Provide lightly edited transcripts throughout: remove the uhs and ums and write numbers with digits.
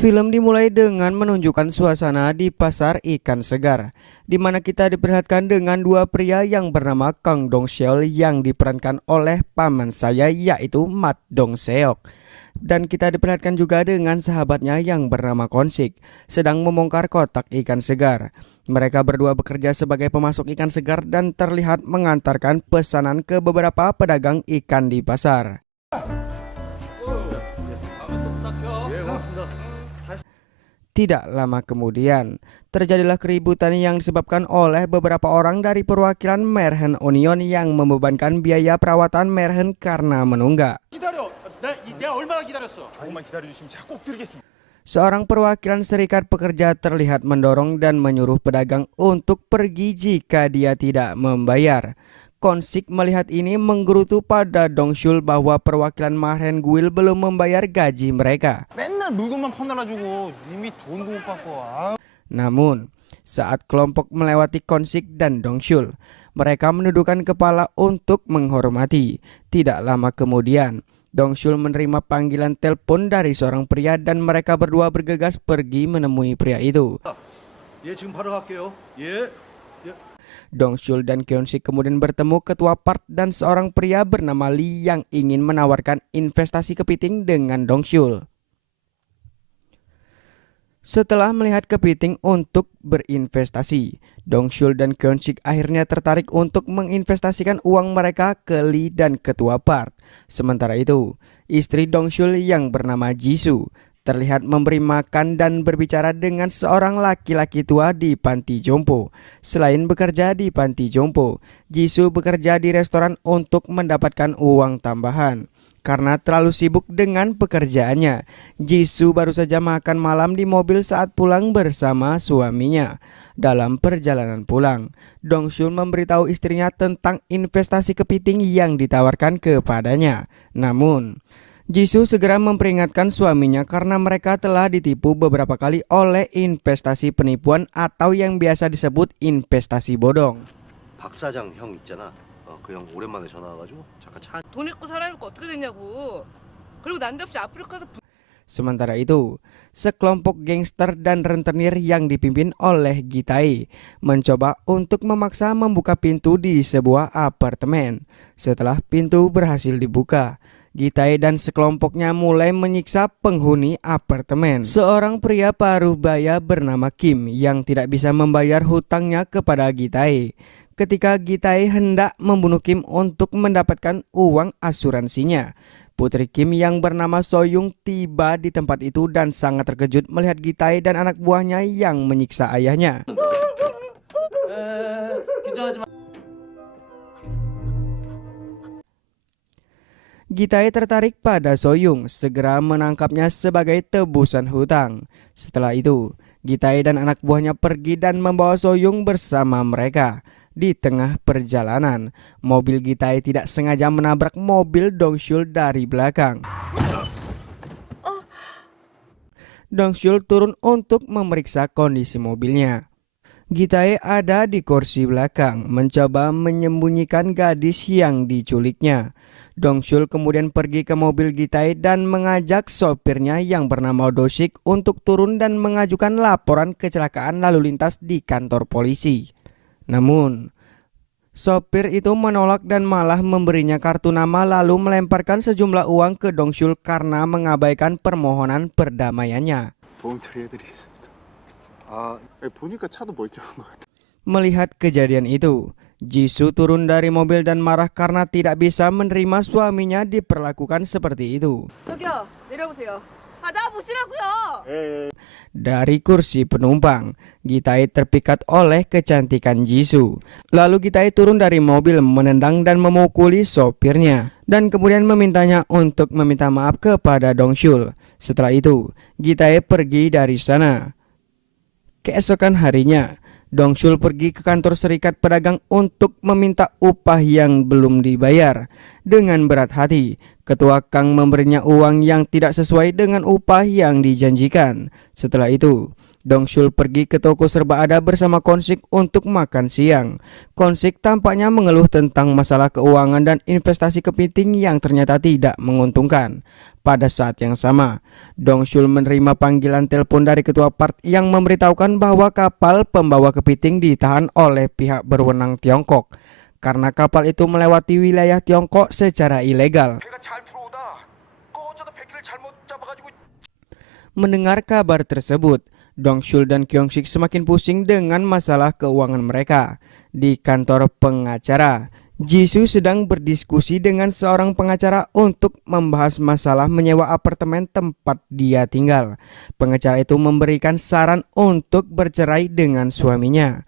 Film dimulai dengan menunjukkan suasana di pasar ikan segar, di mana kita diperlihatkan dengan dua pria yang bernama Kang Dong Seol yang diperankan oleh paman saya yaitu Mat Dong Seok. Dan kita diperlihatkan juga dengan sahabatnya yang bernama Konsik, sedang membongkar kotak ikan segar. Mereka berdua bekerja sebagai pemasok ikan segar dan terlihat mengantarkan pesanan ke beberapa pedagang ikan di pasar. Tidak lama kemudian, terjadilah keributan yang disebabkan oleh beberapa orang dari perwakilan Merhen Union yang membebankan biaya perawatan Merhen karena menunggak. Seorang perwakilan serikat pekerja terlihat mendorong dan menyuruh pedagang untuk pergi jika dia tidak membayar. Konsik melihat ini menggerutu pada Dongsul bahwa perwakilan Merhen Guild belum membayar gaji mereka. Namun, saat kelompok melewati Konsik dan Dongsul, mereka menundukkan kepala untuk menghormati. Tidak lama kemudian, Dongsul menerima panggilan telepon dari seorang pria dan mereka berdua bergegas pergi menemui pria itu. Dongsul dan Kyonsik kemudian bertemu ketua part dan seorang pria bernama Lee yang ingin menawarkan investasi kepiting dengan Dongsul. Setelah melihat kepiting untuk berinvestasi, Dongsul dan Kyonsik akhirnya tertarik untuk menginvestasikan uang mereka ke Lee dan ketua part. Sementara itu, istri Dongsul yang bernama Jisoo terlihat memberi makan dan berbicara dengan seorang laki-laki tua di panti jompo. Selain bekerja di panti jompo, Jisoo bekerja di restoran untuk mendapatkan uang tambahan. Karena terlalu sibuk dengan pekerjaannya, Jisoo baru saja makan malam di mobil saat pulang bersama suaminya. Dalam perjalanan pulang, Dongsul memberitahu istrinya tentang investasi kepiting yang ditawarkan kepadanya. Namun, Jisoo segera memperingatkan suaminya karena mereka telah ditipu beberapa kali oleh investasi penipuan atau yang biasa disebut investasi bodong. 박 사장 형 있잖아. 그 형 오랜만에 전화 와가지고 잠깐 차. 돈 있고 살아있고 어떻게 됐냐고. 그리고 난데없이 아프리카에서 Sementara itu, sekelompok gangster dan rentenir yang dipimpin oleh Gitai mencoba untuk memaksa membuka pintu di sebuah apartemen. Setelah pintu berhasil dibuka, Gitai dan sekelompoknya mulai menyiksa penghuni apartemen. Seorang pria paruh baya bernama Kim yang tidak bisa membayar hutangnya kepada Gitai. Ketika Gitai hendak membunuh Kim untuk mendapatkan uang asuransinya, putri Kim yang bernama Soyung tiba di tempat itu dan sangat terkejut melihat Gitai dan anak buahnya yang menyiksa ayahnya. Gitai tertarik pada Soyung, segera menangkapnya sebagai tebusan hutang. Setelah itu, Gitai dan anak buahnya pergi dan membawa Soyung bersama mereka. Di tengah perjalanan, mobil Gitai tidak sengaja menabrak mobil Dongsul dari belakang. Dongsul turun untuk memeriksa kondisi mobilnya. Gitai ada di kursi belakang, mencoba menyembunyikan gadis yang diculiknya. Dongsul kemudian pergi ke mobil Gitai dan mengajak sopirnya yang bernama Dosik untuk turun dan mengajukan laporan kecelakaan lalu lintas di kantor polisi. Namun, sopir itu menolak dan malah memberinya kartu nama lalu melemparkan sejumlah uang ke Dongsul karena mengabaikan permohonan perdamaiannya. Melihat kejadian itu, Jisoo turun dari mobil dan marah karena tidak bisa menerima suaminya diperlakukan seperti itu. 저기요, 내려보세요. 나 보시라고요. Dari kursi penumpang, Gitai terpikat oleh kecantikan Jisoo. Lalu Gitai turun dari mobil menendang dan memukuli sopirnya dan kemudian memintanya untuk meminta maaf kepada Dongsul. Setelah itu, Gitai pergi dari sana. Keesokan harinya, Dongsul pergi ke kantor serikat pedagang untuk meminta upah yang belum dibayar. Dengan berat hati, ketua Kang memberinya uang yang tidak sesuai dengan upah yang dijanjikan. Setelah itu, Dongsul pergi ke toko serba ada bersama Konsik untuk makan siang. Konsik tampaknya mengeluh tentang masalah keuangan dan investasi kepiting yang ternyata tidak menguntungkan. Pada saat yang sama, Dong Shul menerima panggilan telepon dari ketua PART yang memberitahukan bahwa kapal pembawa kepiting ditahan oleh pihak berwenang Tiongkok karena kapal itu melewati wilayah Tiongkok secara ilegal. Mendengar kabar tersebut, Dong Shul dan Kyung Sik semakin pusing dengan masalah keuangan mereka. Di kantor pengacara, Jisoo sedang berdiskusi dengan seorang pengacara untuk membahas masalah menyewa apartemen tempat dia tinggal. Pengacara itu memberikan saran untuk bercerai dengan suaminya.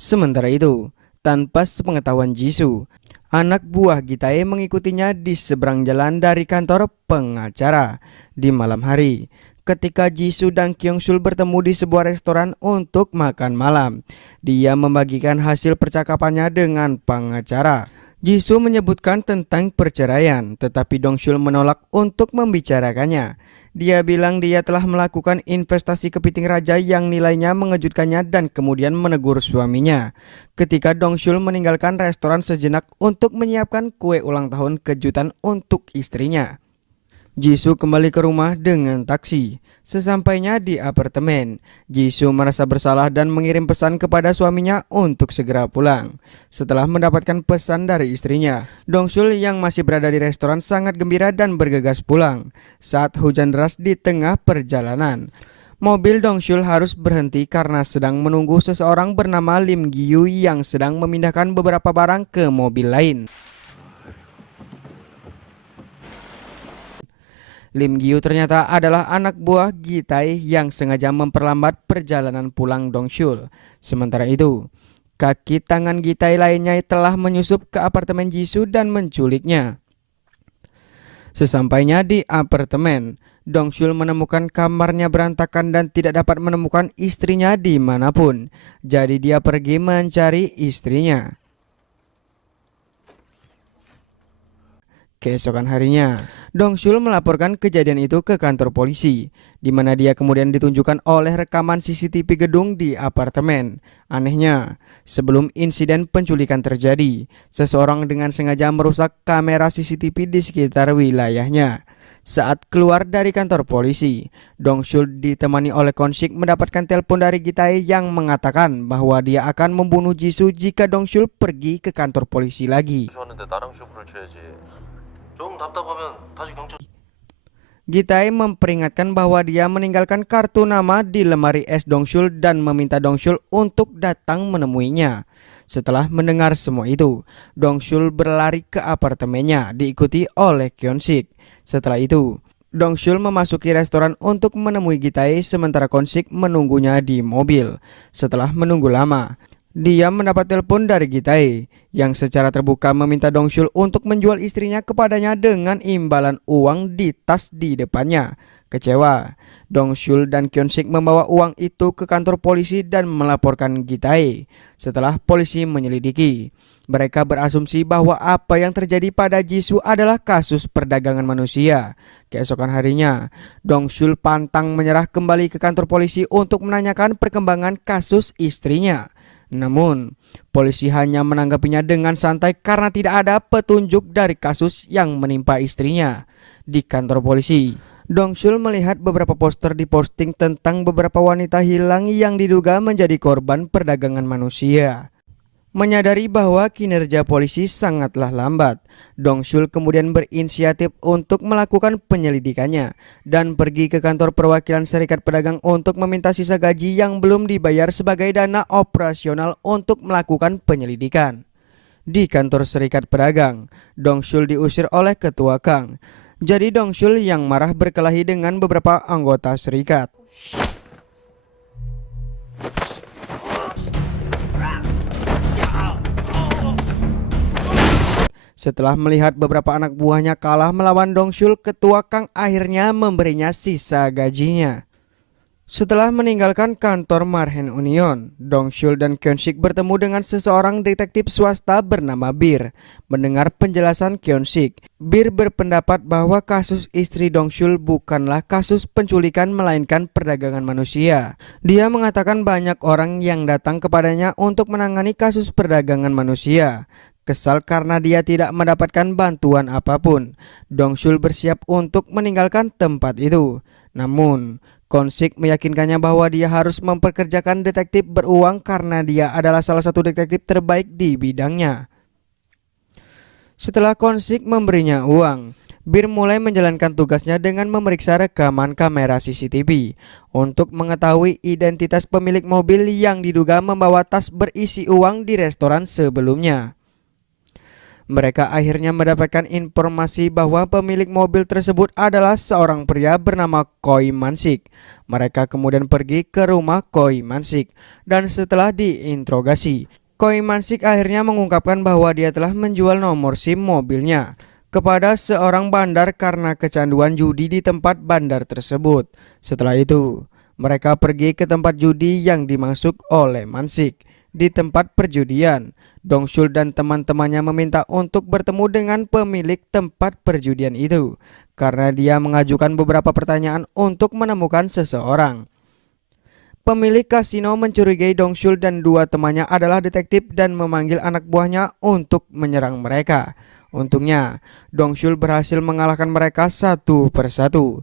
Sementara itu, tanpa sepengetahuan Jisoo, anak buah Gitae mengikutinya di seberang jalan dari kantor pengacara di malam hari. Ketika Jisoo dan Kyung Sul bertemu di sebuah restoran untuk makan malam, dia membagikan hasil percakapannya dengan pengacara. Jisoo menyebutkan tentang perceraian, tetapi Dong Shul menolak untuk membicarakannya. Dia bilang dia telah melakukan investasi kepiting raja yang nilainya mengejutkannya dan kemudian menegur suaminya. Ketika Dong Shul meninggalkan restoran sejenak untuk menyiapkan kue ulang tahun kejutan untuk istrinya, Jisoo kembali ke rumah dengan taksi. Sesampainya di apartemen, Jisoo merasa bersalah dan mengirim pesan kepada suaminya untuk segera pulang. Setelah mendapatkan pesan dari istrinya, Dong Shul yang masih berada di restoran sangat gembira dan bergegas pulang. Saat hujan deras di tengah perjalanan, mobil Dong Shul harus berhenti karena sedang menunggu seseorang bernama Lim Gi-yu yang sedang memindahkan beberapa barang ke mobil lain. Lim Gi-yu ternyata adalah anak buah Gitae yang sengaja memperlambat perjalanan pulang Dong Shul. Sementara itu, kaki tangan Gitae lainnya telah menyusup ke apartemen Jisoo dan menculiknya. Sesampainya di apartemen, Dong Shul menemukan kamarnya berantakan dan tidak dapat menemukan istrinya dimanapun. Jadi dia pergi mencari istrinya. Keesokan harinya, Dong Shul melaporkan kejadian itu ke kantor polisi, di mana dia kemudian ditunjukkan oleh rekaman CCTV gedung di apartemen. Anehnya, sebelum insiden penculikan terjadi, seseorang dengan sengaja merusak kamera CCTV di sekitar wilayahnya. Saat keluar dari kantor polisi, Dong Shul ditemani oleh Kwon Sik mendapatkan telepon dari Gitae yang mengatakan bahwa dia akan membunuh Jisoo jika Dong Shul pergi ke kantor polisi lagi. Gitae memperingatkan bahwa dia meninggalkan kartu nama di lemari es Dong Shul dan meminta Dong Shul untuk datang menemuinya. Setelah mendengar semua itu, Dong Shul berlari ke apartemennya diikuti oleh Kwon Sik. Setelah itu, Dong Shul memasuki restoran untuk menemui Gitae sementara Kwon Sik menunggunya di mobil. Setelah menunggu lama, dia mendapat telepon dari Gitae yang secara terbuka meminta Dong Shul untuk menjual istrinya kepadanya dengan imbalan uang di tas di depannya. Kecewa, Dong Shul dan Kwon Sik membawa uang itu ke kantor polisi dan melaporkan Gitae. Setelah polisi menyelidiki, mereka berasumsi bahwa apa yang terjadi pada Jisoo adalah kasus perdagangan manusia. Keesokan harinya, Dong Shul pantang menyerah kembali ke kantor polisi untuk menanyakan perkembangan kasus istrinya. Namun, polisi hanya menanggapinya dengan santai karena tidak ada petunjuk dari kasus yang menimpa istrinya. Di kantor polisi, Dong Shul melihat beberapa poster diposting tentang beberapa wanita hilang yang diduga menjadi korban perdagangan manusia. Menyadari bahwa kinerja polisi sangatlah lambat, Dong Shul kemudian berinisiatif untuk melakukan penyelidikannya dan pergi ke kantor perwakilan Serikat Pedagang untuk meminta sisa gaji yang belum dibayar sebagai dana operasional untuk melakukan penyelidikan. Di kantor Serikat Pedagang, Dong Shul diusir oleh Ketua Kang. Jadi Dong Shul yang marah berkelahi dengan beberapa anggota serikat. Setelah melihat beberapa anak buahnya kalah melawan Dong Shul, Ketua Kang akhirnya memberinya sisa gajinya. Setelah meninggalkan kantor Marhen Union, Dong Shul dan Kwon Sik bertemu dengan seseorang detektif swasta bernama Bir. Mendengar penjelasan Kwon Sik, Bir berpendapat bahwa kasus istri Dong Shul bukanlah kasus penculikan melainkan perdagangan manusia. Dia mengatakan banyak orang yang datang kepadanya untuk menangani kasus perdagangan manusia. kesal karena dia tidak mendapatkan bantuan apapun. Dongsul bersiap untuk meninggalkan tempat itu. Namun, Kwon-sik meyakinkannya bahwa dia harus memperkerjakan detektif beruang karena dia adalah salah satu detektif terbaik di bidangnya. Setelah Kwon-sik memberinya uang, Bir mulai menjalankan tugasnya dengan memeriksa rekaman kamera CCTV untuk mengetahui identitas pemilik mobil yang diduga membawa tas berisi uang di restoran sebelumnya. Mereka akhirnya mendapatkan informasi bahwa pemilik mobil tersebut adalah seorang pria bernama Choi Man-sik. Mereka kemudian pergi ke rumah Choi Man-sik dan setelah diinterogasi, Choi Man-sik akhirnya mengungkapkan bahwa dia telah menjual nomor SIM mobilnya kepada seorang bandar karena kecanduan judi di tempat bandar tersebut. Setelah itu, mereka pergi ke tempat judi yang dimaksud oleh Man-sik. Di tempat perjudian, Dongsul dan teman-temannya meminta untuk bertemu dengan pemilik tempat perjudian itu karena dia mengajukan beberapa pertanyaan untuk menemukan seseorang. Pemilik kasino mencurigai Dongsul dan dua temannya adalah detektif dan memanggil anak buahnya untuk menyerang mereka. Untungnya, Dongsul berhasil mengalahkan mereka satu persatu.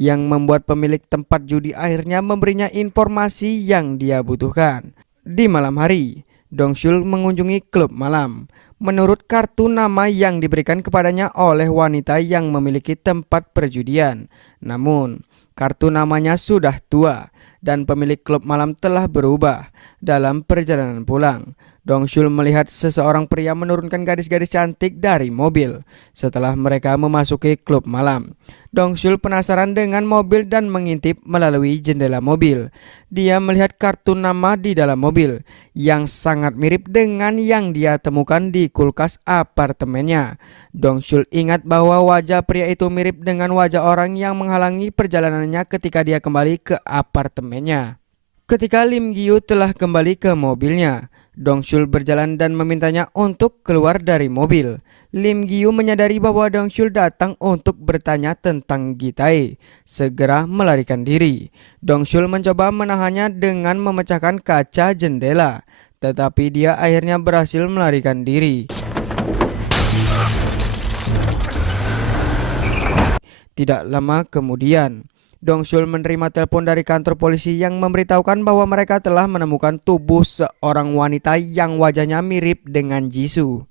Yang membuat pemilik tempat judi akhirnya memberinya informasi yang dia butuhkan. Di malam hari, Dongsul mengunjungi klub malam. Menurut kartu nama yang diberikan kepadanya oleh wanita yang memiliki tempat perjudian. Namun, kartu namanya sudah tua dan pemilik klub malam telah berubah. Dalam perjalanan pulang, Dongsul melihat seseorang pria menurunkan gadis-gadis cantik dari mobil. Setelah mereka memasuki klub malam, Dongsul penasaran dengan mobil dan mengintip melalui jendela mobil. Dia melihat kartu nama di dalam mobil yang sangat mirip dengan yang dia temukan di kulkas apartemennya. Dongsul ingat bahwa wajah pria itu mirip dengan wajah orang yang menghalangi perjalanannya ketika dia kembali ke apartemennya. Ketika Lim Gyu telah kembali ke mobilnya, Dongsul berjalan dan memintanya untuk keluar dari mobil. Lim Gyu menyadari bahwa Dongsul datang untuk bertanya tentang Gi-tae. Segera melarikan diri. Dongsul mencoba menahannya dengan memecahkan kaca jendela, tetapi dia akhirnya berhasil melarikan diri. Tidak lama kemudian, Dongsul menerima telepon dari kantor polisi yang memberitahukan bahwa mereka telah menemukan tubuh seorang wanita yang wajahnya mirip dengan Jisoo.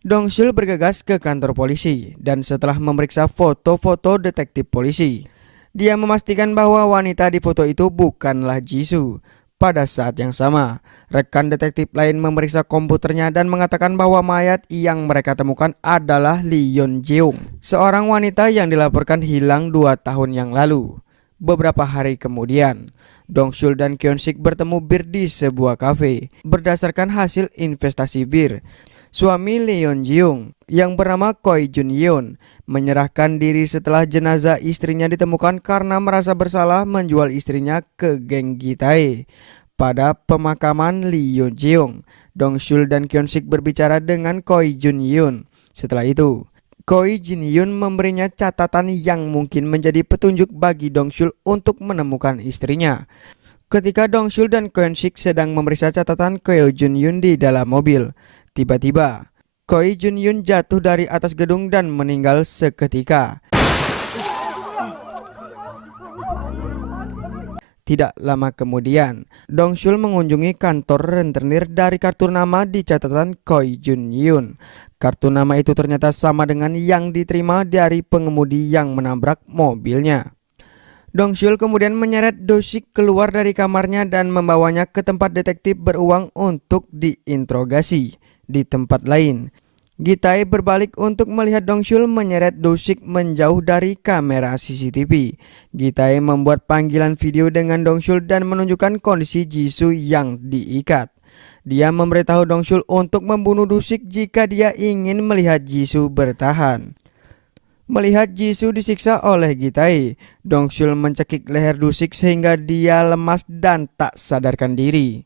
Dongsul bergegas ke kantor polisi dan setelah memeriksa foto-foto detektif polisi, dia memastikan bahwa wanita di foto itu bukanlah Jisoo. Pada saat yang sama, rekan detektif lain memeriksa komputernya dan mengatakan bahwa mayat yang mereka temukan adalah Lee Yeon-jeong, seorang wanita yang dilaporkan hilang 2 tahun yang lalu. Beberapa hari kemudian, Dongsul dan Kwon-sik bertemu Bir di sebuah kafe. Berdasarkan hasil investasi Bir, suami Lee Yeon-jeong yang bernama Choi Jun-yeon menyerahkan diri setelah jenazah istrinya ditemukan karena merasa bersalah menjual istrinya ke geng Gi-tae. Pada pemakaman Lee Yeon-jeong, Dongsul dan Kwon-sik berbicara dengan Choi Jun-yeon. Setelah itu, Choi Jin-yeon memberinya catatan yang mungkin menjadi petunjuk bagi Dongsul untuk menemukan istrinya. Ketika Dongsul dan Kwon-sik sedang memeriksa catatan Choi Jun-yeon di dalam mobil, tiba-tiba Choi Jun-yeon jatuh dari atas gedung dan meninggal seketika. Tidak lama kemudian, Dongsul mengunjungi kantor rentenir dari kartu nama di catatan Choi Jun-yeon. Kartu nama itu ternyata sama dengan yang diterima dari pengemudi yang menabrak mobilnya. Dongsul kemudian menyeret Do-sik keluar dari kamarnya dan membawanya ke tempat detektif beruang untuk diinterogasi. Di tempat lain, Gi-tae berbalik untuk melihat Dongsul menyeret Do-sik menjauh dari kamera CCTV. Gi-tae membuat panggilan video dengan Dongsul dan menunjukkan kondisi Jisoo yang diikat. Dia memberitahu Dongsul untuk membunuh Do-sik jika dia ingin melihat Jisoo bertahan. Melihat Jisoo disiksa oleh Gi-tae, Dongsul mencekik leher Do-sik sehingga dia lemas dan tak sadarkan diri.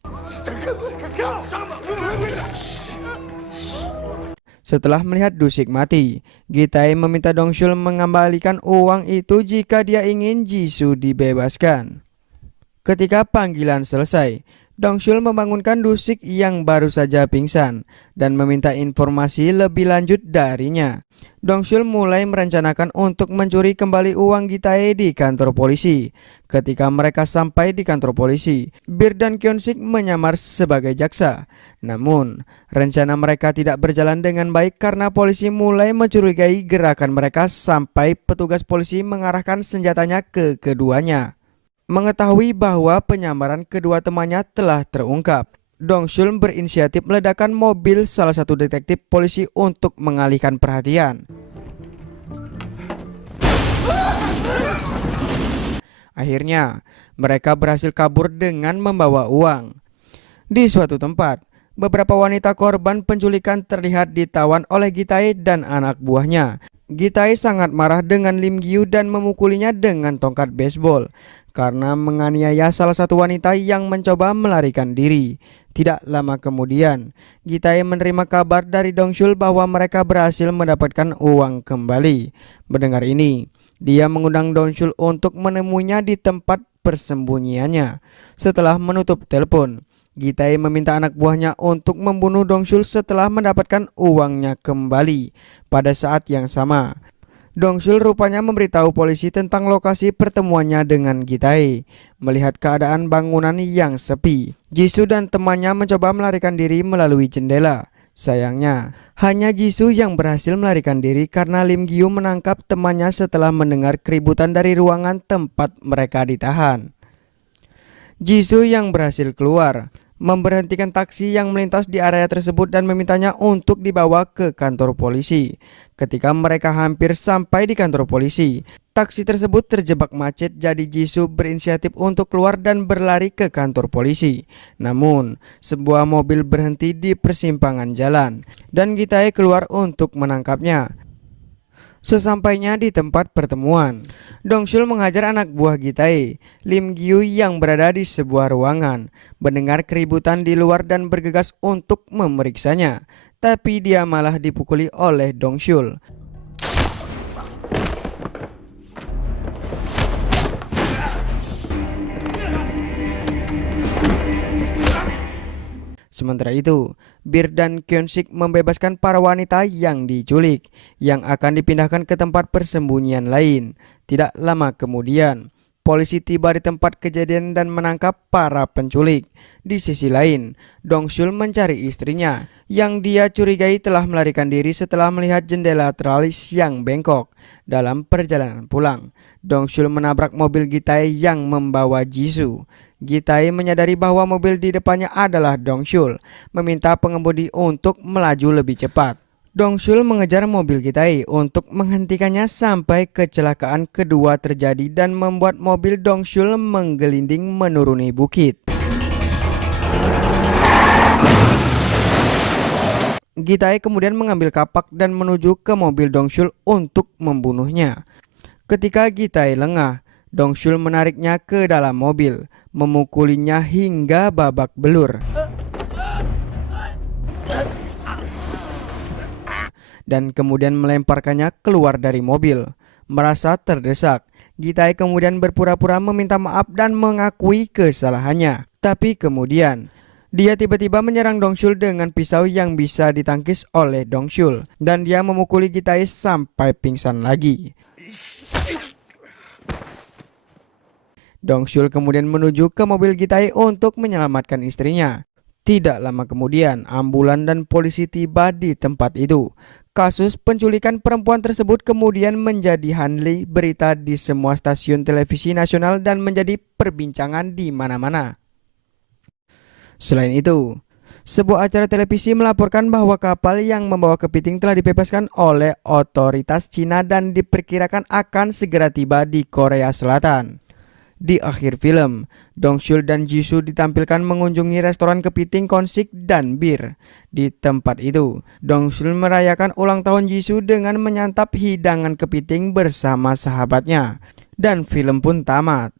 Setelah melihat Do-sik mati, Gi-tae meminta Dongsul mengembalikan uang itu jika dia ingin Jisoo dibebaskan. Ketika panggilan selesai, Dongsul membangunkan Dusik yang baru saja pingsan dan meminta informasi lebih lanjut darinya. Dongsul mulai merencanakan untuk mencuri kembali uang Gitae di kantor polisi. Ketika mereka sampai di kantor polisi, Bir dan Kyonsik menyamar sebagai jaksa. Namun, rencana mereka tidak berjalan dengan baik karena polisi mulai mencurigai gerakan mereka sampai petugas polisi mengarahkan senjatanya ke keduanya. Mengetahui bahwa penyamaran kedua temannya telah terungkap, Dongsul berinisiatif meledakkan mobil salah satu detektif polisi untuk mengalihkan perhatian. Akhirnya, mereka berhasil kabur dengan membawa uang. Di suatu tempat, beberapa wanita korban penculikan terlihat ditawan oleh Gitae dan anak buahnya. Gitae sangat marah dengan Lim Gyu dan memukulinya dengan tongkat baseball karena menganiaya salah satu wanita yang mencoba melarikan diri. Tidak lama kemudian, Gitae menerima kabar dari Dongsul bahwa mereka berhasil mendapatkan uang kembali. Mendengar ini, dia mengundang Dongsul untuk menemuinya di tempat persembunyiannya. Setelah menutup telepon, Gitae meminta anak buahnya untuk membunuh Dongsul setelah mendapatkan uangnya kembali. Pada saat yang sama, Dongsul rupanya memberitahu polisi tentang lokasi pertemuannya dengan Gitae. Melihat keadaan bangunan yang sepi, Jisoo dan temannya mencoba melarikan diri melalui jendela. Sayangnya, hanya Jisoo yang berhasil melarikan diri karena Lim Gyu menangkap temannya setelah mendengar keributan dari ruangan tempat mereka ditahan. Jisoo yang berhasil keluar memberhentikan taksi yang melintas di area tersebut dan memintanya untuk dibawa ke kantor polisi. Ketika mereka hampir sampai di kantor polisi, taksi tersebut terjebak macet, jadi Jisoo berinisiatif untuk keluar dan berlari ke kantor polisi. Namun, sebuah mobil berhenti di persimpangan jalan dan Gitae keluar untuk menangkapnya. Sesampainya di tempat pertemuan, Dongsul menghajar anak buah Gitae, Lim Gyu yang berada di sebuah ruangan, mendengar keributan di luar dan bergegas untuk memeriksanya. Tapi dia malah dipukuli oleh Dongsul. Sementara itu, Bir dan Kyonsik membebaskan para wanita yang diculik, yang akan dipindahkan ke tempat persembunyian lain. Tidak lama kemudian, polisi tiba di tempat kejadian dan menangkap para penculik. Di sisi lain, Dongsul mencari istrinya, yang dia curigai telah melarikan diri setelah melihat jendela teralis yang bengkok. Dalam perjalanan pulang, Dongsul menabrak mobil Gitae yang membawa Jisoo. Gitae menyadari bahwa mobil di depannya adalah Dongsul, meminta pengemudi untuk melaju lebih cepat. Dongsul mengejar mobil Gitae untuk menghentikannya sampai kecelakaan kedua terjadi dan membuat mobil Dongsul menggelinding menuruni bukit. Gitae kemudian mengambil kapak dan menuju ke mobil Dongsul untuk membunuhnya. Ketika Gitae lengah, Dongsul menariknya ke dalam mobil, memukulinya hingga babak belur. Dan kemudian melemparkannya keluar dari mobil. Merasa terdesak, Gitae kemudian berpura-pura meminta maaf dan mengakui kesalahannya. Tapi kemudian, dia tiba-tiba menyerang Dongsul dengan pisau yang bisa ditangkis oleh Dongsul. Dan dia memukuli Gitae sampai pingsan lagi. Dongsul kemudian menuju ke mobil Gitae untuk menyelamatkan istrinya. Tidak lama kemudian, ambulan dan polisi tiba di tempat itu. Kasus penculikan perempuan tersebut kemudian menjadi handle berita di semua stasiun televisi nasional dan menjadi perbincangan di mana-mana. Selain itu, sebuah acara televisi melaporkan bahwa kapal yang membawa kepiting telah dibebaskan oleh otoritas Cina dan diperkirakan akan segera tiba di Korea Selatan. Di akhir film, Dongsul dan Jisoo ditampilkan mengunjungi restoran kepiting Konsik dan Bir. Di tempat itu, Dongsul merayakan ulang tahun Jisoo dengan menyantap hidangan kepiting bersama sahabatnya. Dan film pun tamat.